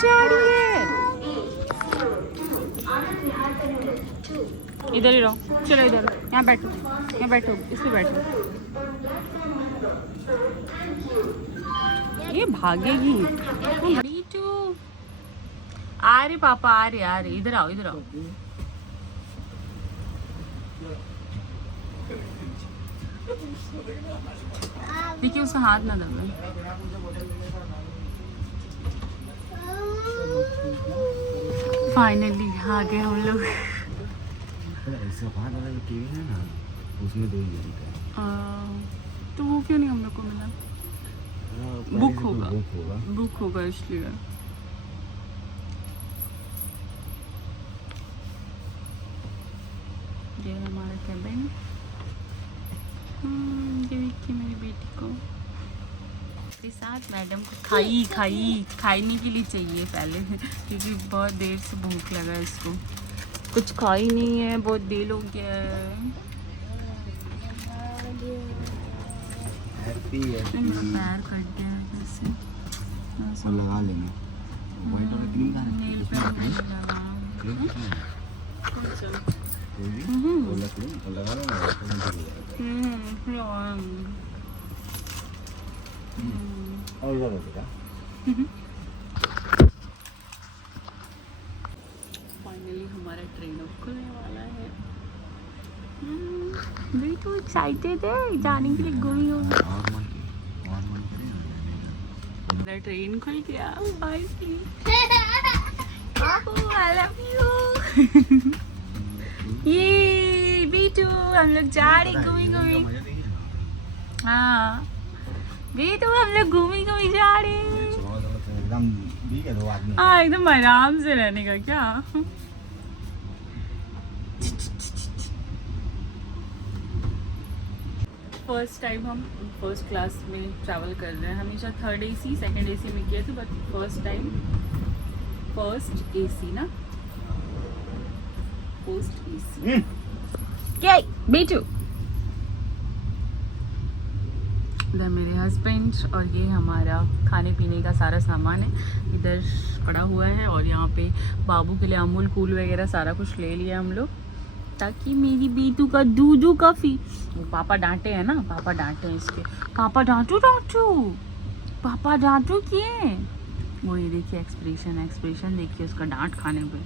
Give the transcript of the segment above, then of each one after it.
जा रही है। इधर ही रहो, चलो इधर, यहाँ बैठो, यहाँ बैठो, इस पे बैठो। ये भागेगी। बीटू आ रहे पापा, आ रहे, इधर आओ, इधर आओ। देखिए उसका हाथ ना दबे। फाइनली आ गए हम लोग। उसमें 2 तो वो क्यों नहीं हम लोग को मिला? बुक होगा इसलिए। ये हमारा कैबिन। ये देखिए मेरी बेटी को के साथ मैडम को खाने के लिए चाहिए पहले, क्योंकि बहुत देर से भूख लगा है इसको। कुछ खा ही नहीं है, बहुत देर हो गया है। पैर कट गया है जैसे। लगा लेंगे। व्हाइट और क्रीम का नेल पे लगा। लगा लो ना। और इधर बेटा। फाइनली हमारा ट्रेन अब खुलने वाला है। मैं तो एक्साइटेड है जाने के लिए, घूमी हूँ। मेरा ट्रेन खुल गया फाइनली। I love you. ये बीटू हम लोग जा रहे घूमी। हाँ बीटू हम लोग घूमी जा रहे हैं। हाँ एकदम आराम से रहने का क्या। फर्स्ट टाइम हम फर्स्ट क्लास में ट्रैवल कर रहे हैं। हमेशा थर्ड AC सेकंड AC में किया था, but first time first AC ना, फर्स्ट AC। क्या बेटू? इधर मेरे हस्बैंड और ये हमारा खाने पीने का सारा सामान है इधर पड़ा हुआ है। और यहाँ पे बाबू के लिए अमूल कूल वगैरह सारा कुछ ले लिया हम लोग, ताकि मेरी बेटू का दूधू काफी। पापा डांटे हैं ना, पापा डांटे हैं इसके। पापा डांटू पापा डांटू किए। वो ये देखिए एक्सप्रेशन देखिए उसका डांट खाने पे।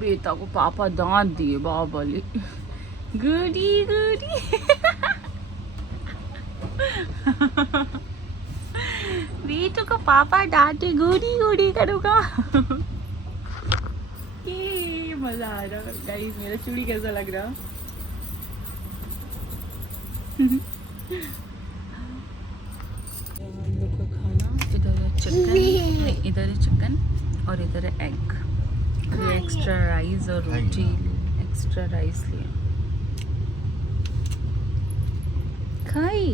बेटा को पापा डांट दिए बाबली। गुडी बेटू को पापा डांटे, गुडी करूँगा। ये मजा आ रहा है गाइस। मेरा चूड़ी कैसा लग रहा? हम लोग का खाना इधर है चिकन और इधर है एग। ये एक्स्ट्रा राइस और रोटी, एक्स्ट्रा राइस लिए। खाई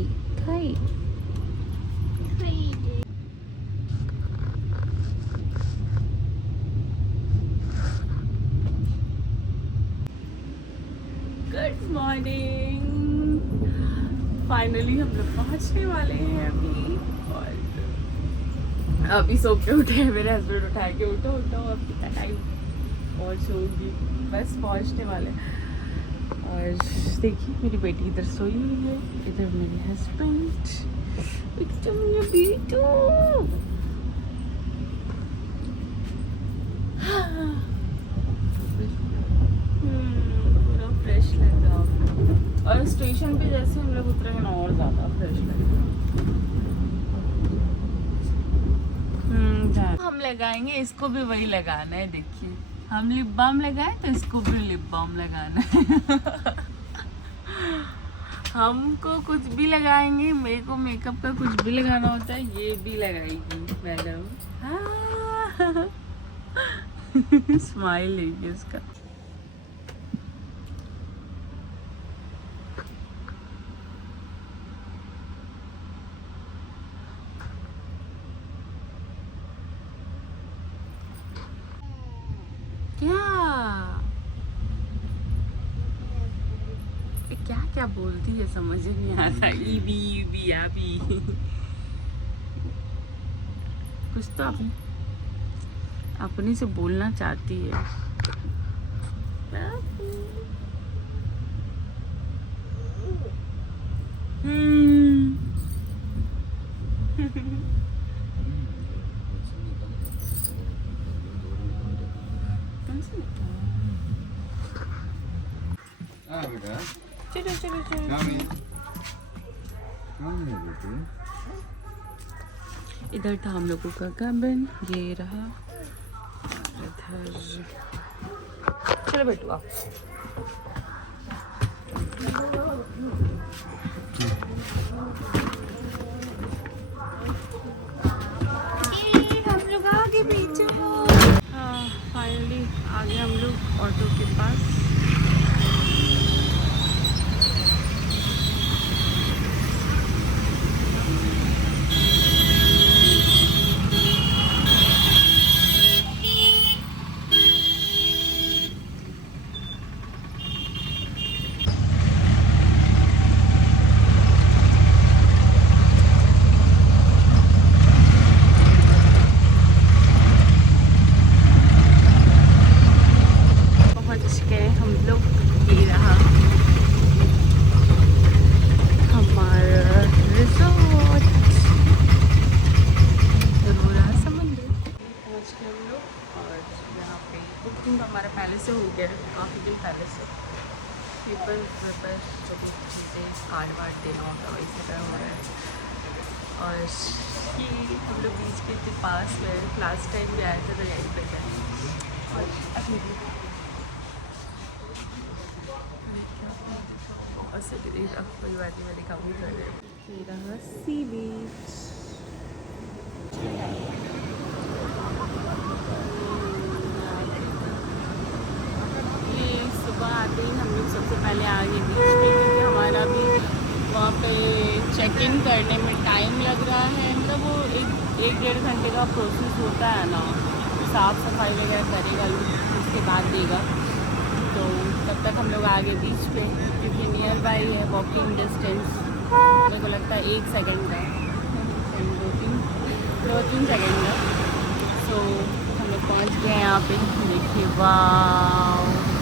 गुड मॉर्निंग। फाइनली हम लोग पहुंचने वाले हैं अभी। और अभी सो के उठे हैं, मेरे हस्बैंड उठा के उठो अब कितना टाइम और सोगी, बस पहुंचने वाले। और देखिए मेरी बेटी इधर सोई हुई है, इधर मेरे हस्बैंड, बेटू। पूरा फ्रेश लग रहा। और स्टेशन पे जैसे हम लोग उतरेंगे ना और ज़्यादा फ्रेश लगेगा। हम लगाएंगे, इसको भी वही लगाना है। देखिए हम लिप बाम लगाए तो इसको भी लिप बाम लगाना है। हमको कुछ भी लगाएंगे, मेरे को मेकअप का कुछ भी लगाना होता है, ये भी लगाएगी मैडम। स्माइल है उसका। क्या बोलती है समझ नहीं आता। ईबी आबी कुछ तो अभी अपने से बोलना चाहती है। बेटा चलो चलो चलो। काम है बेटी। इधर था हम लोगों का कैबिन, ये रहा। इधर चलो बेटू आओ। हम लोग आगे पीछे। हाँ फाइनली आ गए हम लोग ऑटो के पास। हमारा पहले से हो गया है, काफ़ी दिन पहले से। पेपर वेपर जो भी चीज़ें कार्ड वार्ड देना होता है वैसे का हो रहा है। और ये हम लोग बीच के इतने पास में लास्ट टाइम भी आए थे तो यहीं पे गए। और अभी और से भी देखा कोई बात नहीं, मैं दिखाऊंगी थोड़ी। ये रहा सी बीच। सुबह आते ही हम लोग सबसे पहले आ गए बीच पे, क्योंकि हमारा भी वहाँ पे चेक इन करने में टाइम लग रहा है। मतलब वो एक डेढ़ घंटे का प्रोसेस होता है ना, साफ़ सफाई वगैरह करेगा उसके बाद देगा। तो तब तक हम लोग आ गए बीच पे, क्योंकि नियर बाई है, वॉकिंग डिस्टेंस। मेरे को लगता है 1 सेकेंड का, 2-3 सेकेंड का। सो हम लोग पहुँच गए हैं यहाँ पे। देखिए वाह,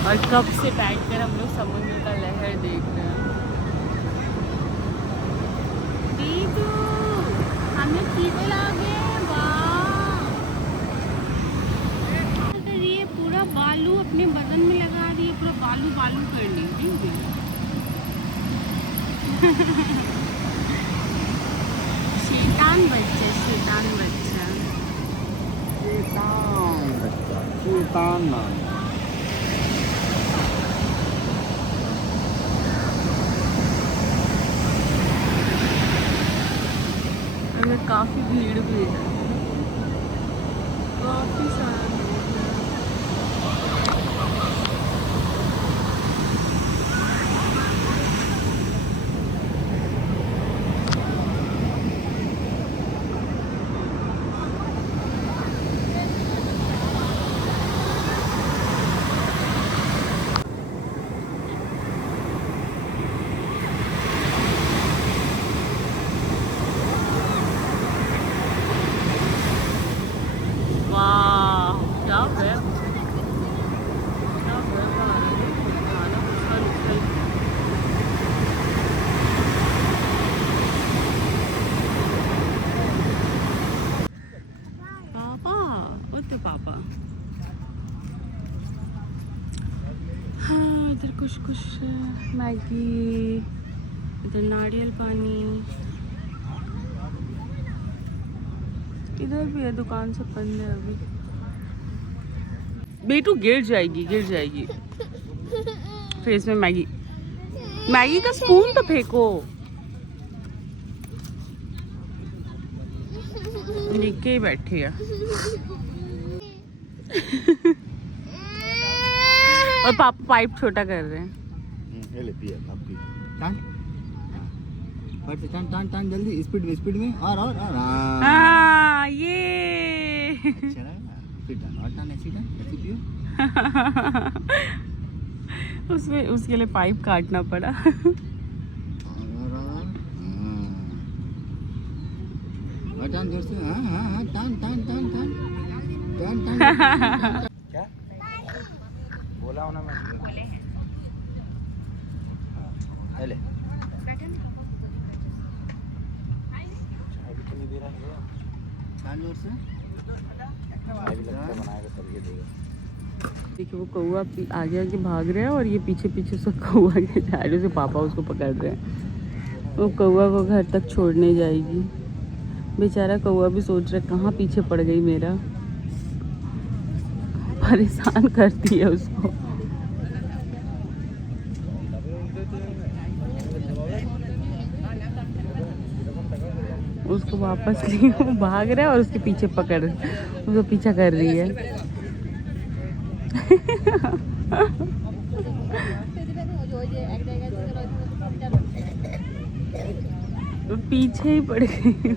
और कब से बैठकर हम लोग समुद्र का लहर देख रहे हैं। दीदू हम लोग कीबल आ गए। वाह, अगर ये पूरा बालू अपने बदन में लगा रही है, पूरा बालू बालू कर ली। शैतान बच्चा, शैतान बच्चा, शैतान ना। काफ़ी भीड़ भी है, काफ़ी सारा। पापा हाँ, इधर कुछ मैगी, इधर नारियल पानी, इधर भी है, दुकान सब बंद है अभी। बेटू गिर जाएगी, गिर जाएगी फेस में। मैगी, मैगी का स्पून तो फेंको। नीचे ही बैठी है। और पापा पाइप छोटा कर रहे हैं। ये ले पिया आपकी। टान फट टान टान टान जल्दी, स्पीड में और हाँ ये अच्छा ना, फिर टान और टान, ऐसी पियो। उसमें उसके लिए पाइप काटना पड़ा। और टान जोर से हाँ हाँ हाँ टान टान टान टान टान टान क्या बोला हो ना मैं बोले हैं ले अभी तो नहीं दे रहा है टान जोर से अभी लगता है बनाएगा तब ये देगा। देखिए वो कौवा आगे आगे भाग रहा है और ये पीछे पीछे सब कौवा के झाड़ू से पापा उसको पकड़ रहे हैं। वो कौवा को घर तक छोड़ने जाएगी। बेचारा कौवा भी सोच रहा है कहाँ पीछे पड़ गई मेरा, परेशान करती है उसको। उसको वापस लिए वो भाग रहा है और उसके पीछे पकड़ उसको पीछा कर रही है। पीछे ही पड़ गई।